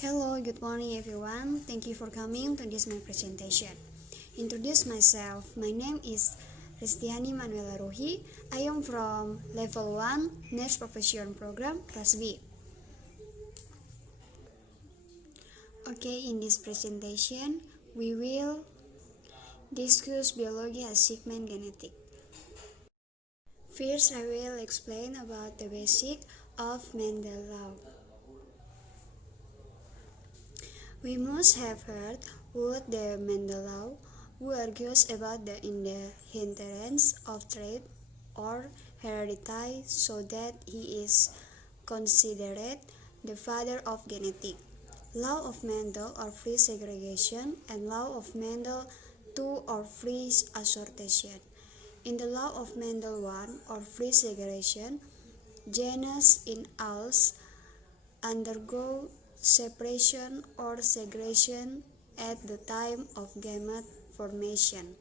Hello, good morning everyone. Thank you for coming to this my presentation. Introduce myself. My name is Ristiani Manuela Rohi. I am from Level 1 Nurse Profession Program, Class B. Okay, in this presentation, we will discuss biology as segment genetic. First, I will explain about the basic of Mendel's law. We must have heard what the Mendel law, who argues about the inheritance of trait or heredity, so that he is considered the father of genetics. Law of Mendel or free segregation, and law of Mendel 2 or free association. In the law of Mendel 1 or free segregation, genus in owls undergo separation or segregation at the time of gamete formation.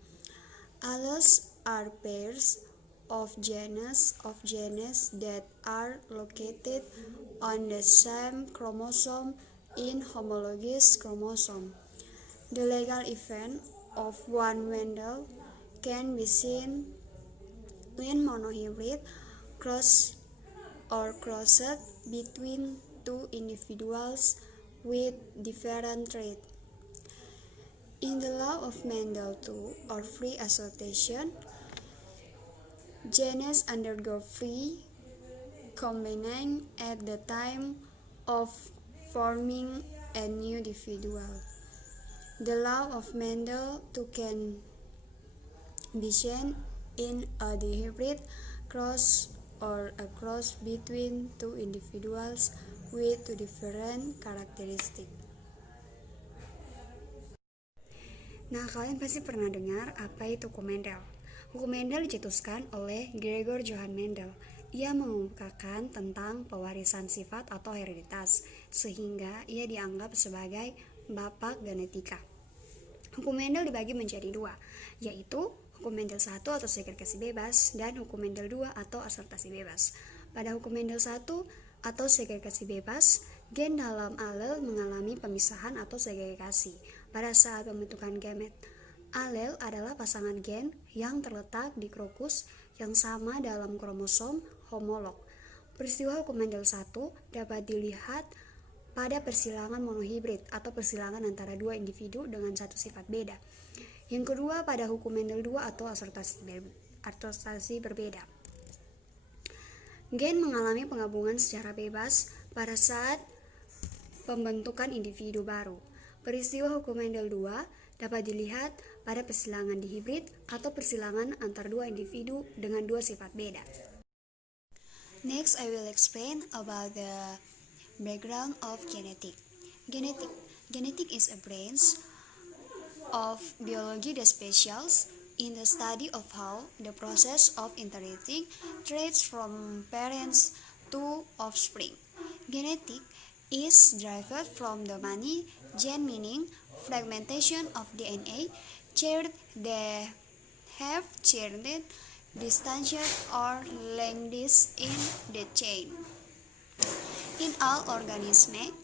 Alleles are pairs of genes that are located on the same chromosome in homologous chromosome. The legal event of one Mendel can be seen when monohybrid crossed between two individuals with different traits. In the law of Mendel 2 or free association, genes undergo free combining at the time of forming a new individual. The law of Mendel 2 can be seen in a dihybrid cross or a cross between two individuals with two different characteristics. Nah, kalian pasti pernah dengar apa itu hukum Mendel. Hukum Mendel dicetuskan oleh Gregor Johann Mendel. Ia mengungkapkan tentang pewarisan sifat atau hereditas, sehingga ia dianggap sebagai bapak genetika. Hukum Mendel dibagi menjadi dua, yaitu hukum Mendel 1 atau segregasi bebas dan hukum Mendel 2 atau asortasi bebas. Pada hukum Mendel 1 atau segregasi bebas, gen dalam alel mengalami pemisahan atau segregasi pada saat pembentukan gamet. Alel adalah pasangan gen yang terletak di krokus yang sama dalam kromosom homolog. Peristiwa hukum Mendel 1 dapat dilihat pada persilangan monohibrid atau persilangan antara dua individu dengan satu sifat beda. Yang kedua pada hukum Mendel 2 atau asortasi berbeda. Gen mengalami penggabungan secara bebas pada saat pembentukan individu baru. Peristiwa hukum Mendel 2 dapat dilihat pada persilangan dihibrid atau persilangan antar dua individu dengan dua sifat beda. Next, I will explain about the background of genetic. Genetic is a branch of biology that specializes in the study of how the process of inheriting traits from parents to offspring. Genetic is derived from the many gene, meaning fragmentation of DNA, chaired that have changed distance or lengths in the chain. In all organisms,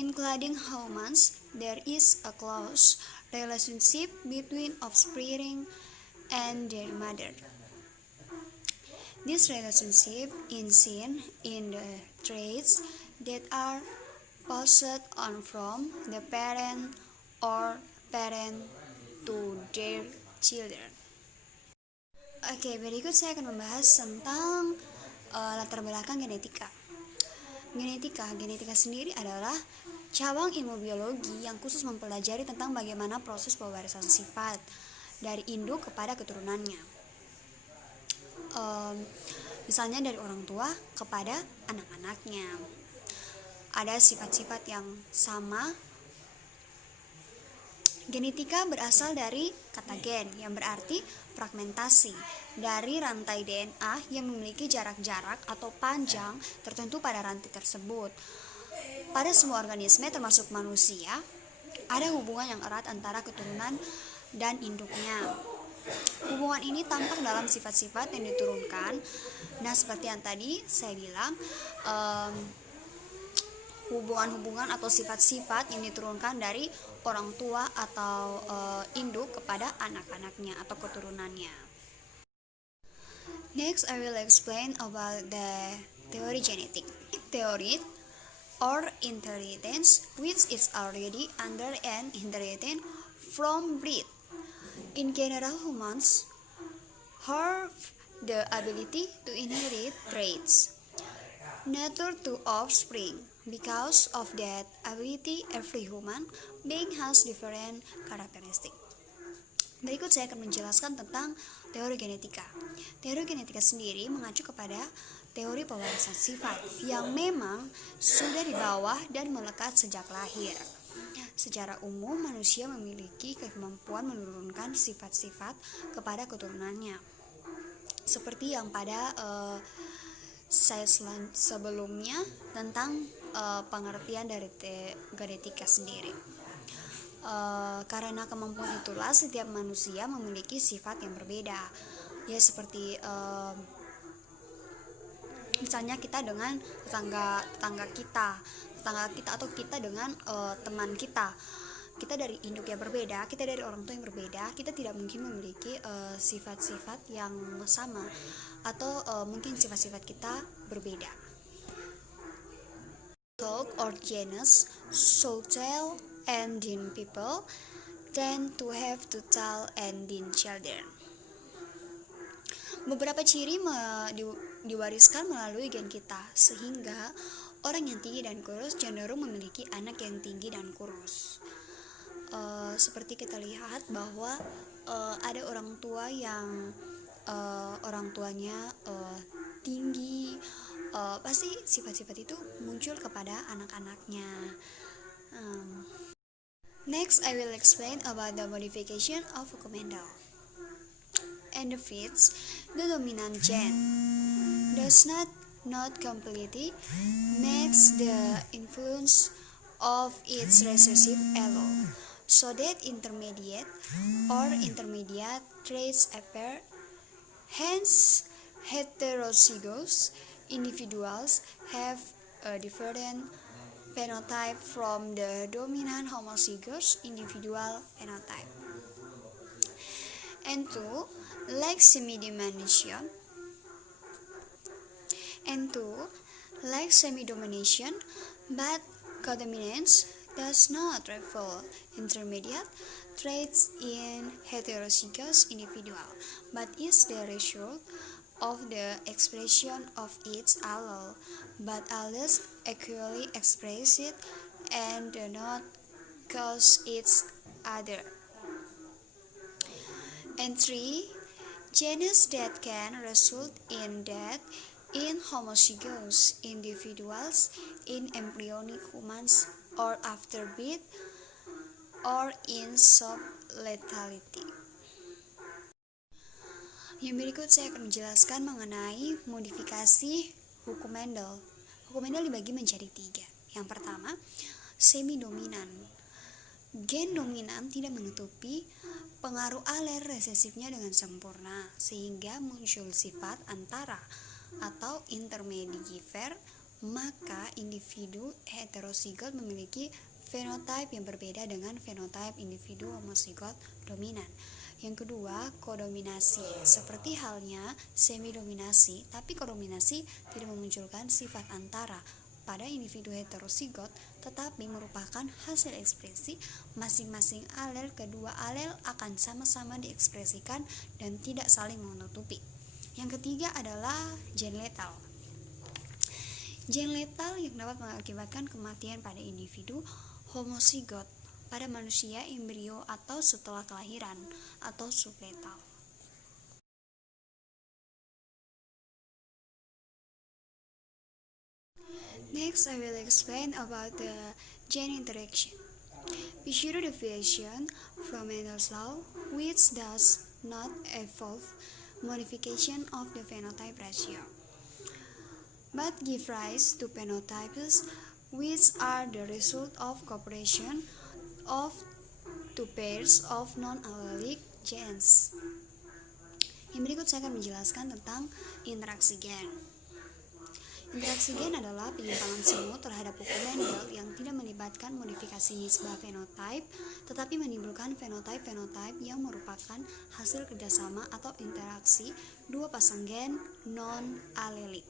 including humans, there is a close relationship between offspring and their mother. This relationship is seen in the traits that are passed on from the parent or parent to their children. Oke, berikut saya akan membahas tentang latar belakang genetika. Genetika sendiri adalah cabang ilmu biologi yang khusus mempelajari tentang bagaimana proses pewarisan sifat dari induk kepada keturunannya. Misalnya dari orang tua kepada anak-anaknya. Ada sifat-sifat yang sama. Genetika berasal dari kata gen yang berarti fragmentasi dari rantai DNA yang memiliki jarak-jarak atau panjang tertentu pada rantai tersebut. Pada semua organisme termasuk manusia, ada hubungan yang erat antara keturunan dan induknya. Hubungan ini tampak dalam sifat-sifat yang diturunkan. Nah, seperti yang tadi saya bilang, hubungan-hubungan atau sifat-sifat yang diturunkan dari orang tua atau induk kepada anak-anaknya atau keturunannya. Next, I will explain about the theory genetic. Theory or inheritance, which is already under an inherited from breed. In general, humans have the ability to inherit traits nature to offspring. Because of that ability, every human being has different characteristics. Berikut saya akan menjelaskan tentang teori genetika. Teori genetika sendiri mengacu kepada teori pewarisan sifat yang memang sudah dibawa dan melekat sejak lahir. Secara umum, manusia memiliki kemampuan menurunkan sifat-sifat kepada keturunannya. Seperti yang pada saya sebelumnya tentang pengertian dari genetika sendiri. Karena kemampuan itulah setiap manusia memiliki sifat yang berbeda. Ya seperti misalnya kita dengan tetangga kita atau kita dengan teman kita. Kita dari induk yang berbeda, kita dari orang tua yang berbeda, kita tidak mungkin memiliki sifat-sifat yang sama atau mungkin sifat-sifat kita berbeda. Dog or genus, Southern Indian people tend to have two-tailed Indian children. Beberapa ciri diwariskan melalui gen kita, sehingga orang yang tinggi dan kurus cenderung memiliki anak yang tinggi dan kurus. Seperti kita lihat bahwa ada orang tua yang orang tuanya tinggi, pasti sifat-sifat itu muncul kepada anak-anaknya. Next, I will explain about the modification of Hukumendel. And the fits, the dominant gene does not completely match the influence of its recessive allele, so that intermediate traits appear. Hence, heterozygous individuals have a different phenotype from the dominant homozygous individual phenotype. And two, like semi-domination, but codominance does not reveal intermediate traits in heterozygous individual, but is the result of the expression of its allele, but alleles equally express it and do not cause each other. And three, genus that can result in death in homozygous individuals in embryonic humans or after birth or in sublethality. Yang berikut saya akan menjelaskan mengenai modifikasi hukum Mendel. Hukum Mendel dibagi menjadi 3. Yang pertama, semi-dominan. Gen dominan tidak menutupi pengaruh alel resesifnya dengan sempurna, sehingga muncul sifat antara atau intermediate, maka individu heterozigot memiliki fenotipe yang berbeda dengan fenotipe individu homozigot dominan. Yang kedua, kodominasi. Seperti halnya semi-dominasi, tapi kodominasi tidak memunculkan sifat antara pada individu heterozigot, tetapi merupakan hasil ekspresi masing-masing alel. Kedua alel akan sama-sama diekspresikan dan tidak saling menutupi. Yang ketiga adalah gen letal. Gen letal yang dapat mengakibatkan kematian pada individu homozigot, pada manusia embrio atau setelah kelahiran, atau subletal. Next, I will explain about the gene interaction. Pseudo-deviation from Mendel's law, which does not involve modification of the phenotype ratio, but give rise to phenotypes which are the result of cooperation of two pairs of non-allelic genes. Yang berikut saya akan menjelaskan tentang interaksi gen. Interaksi gen adalah penyimpangan semut terhadap hukum Mendel yang tidak melibatkan modifikasi nisbah fenotipe, tetapi menimbulkan fenotipe-fenotipe yang merupakan hasil kerjasama atau interaksi dua pasang gen non-alelik.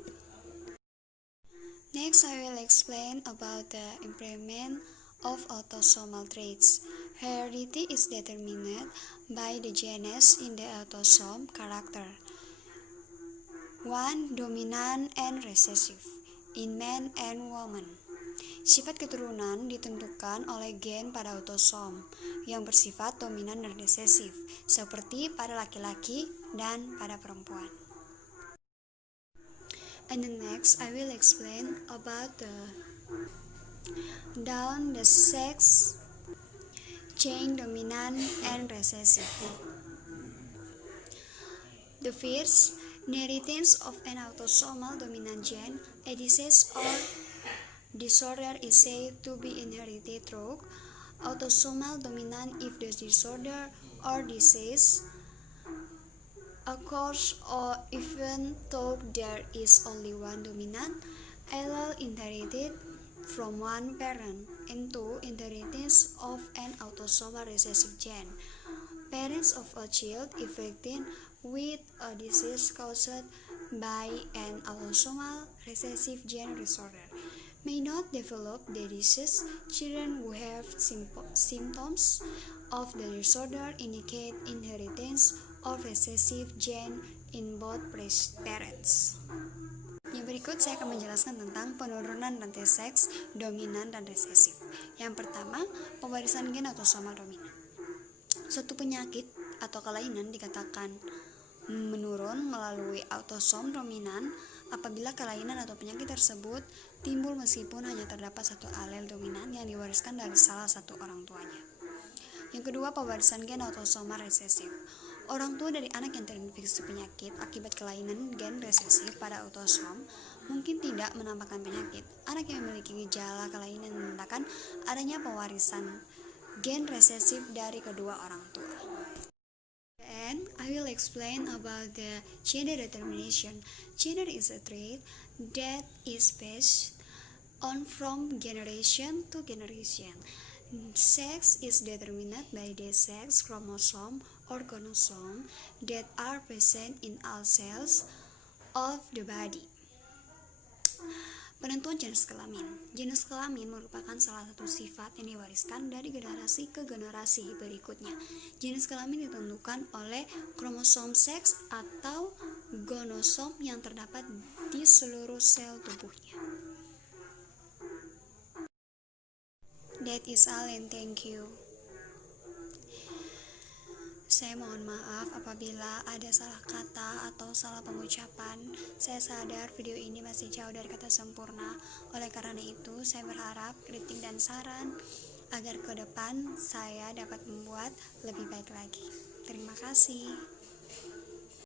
Next, I will explain about the impairment of autosomal traits. Heredity is determined by the genes in the autosome character. 1. Dominant and recessive in men and women. Sifat keturunan ditentukan oleh gen pada autosom yang bersifat dominan dan resesif, seperti pada laki-laki dan pada perempuan. And the next, I will explain about the sex change dominant and recessive. The first, inheritance of an autosomal dominant gene, a disease or disorder is said to be inherited through autosomal dominant if the disorder or disease occurs, or even though there is only one dominant allele inherited from one parent. And 2. Inheritance of an autosomal recessive gene. Parents of a child affected with a disease caused by an autosomal recessive gene disorder may not develop the disease. Children who have symptoms of the disorder indicate inheritance of recessive gene in both parents. Yang berikut saya akan menjelaskan tentang penurunan rantai seks dominan dan resesif. Yang pertama, pewarisan gen autosomal dominan. Suatu penyakit atau kelainan dikatakan menurun melalui autosom dominan apabila kelainan atau penyakit tersebut timbul meskipun hanya terdapat satu alel dominan yang diwariskan dari salah satu orang tuanya. Yang kedua, pewarisan gen autosomal resesif. Orang tua dari anak yang terinfeksi penyakit akibat kelainan gen resesif pada autosom mungkin tidak menampakkan penyakit. Anak yang memiliki gejala kelainan menandakan adanya pewarisan gen resesif dari kedua orang tua. And I will explain about the gender determination. Gender is a trait that is passed on from generation to generation. Sex is determined by the sex chromosome or gonosome that are present in all cells of the body. Penentuan jenis kelamin. Jenis kelamin merupakan salah satu sifat yang diwariskan dari generasi ke generasi berikutnya. Jenis kelamin ditentukan oleh kromosom seks atau gonosom yang terdapat di seluruh sel tubuhnya. That is all and thank you. Saya mohon maaf apabila ada salah kata atau salah pengucapan. Saya sadar video ini masih jauh dari kata sempurna. Oleh karena itu, saya berharap kritik dan saran agar ke depan saya dapat membuat lebih baik lagi. Terima kasih.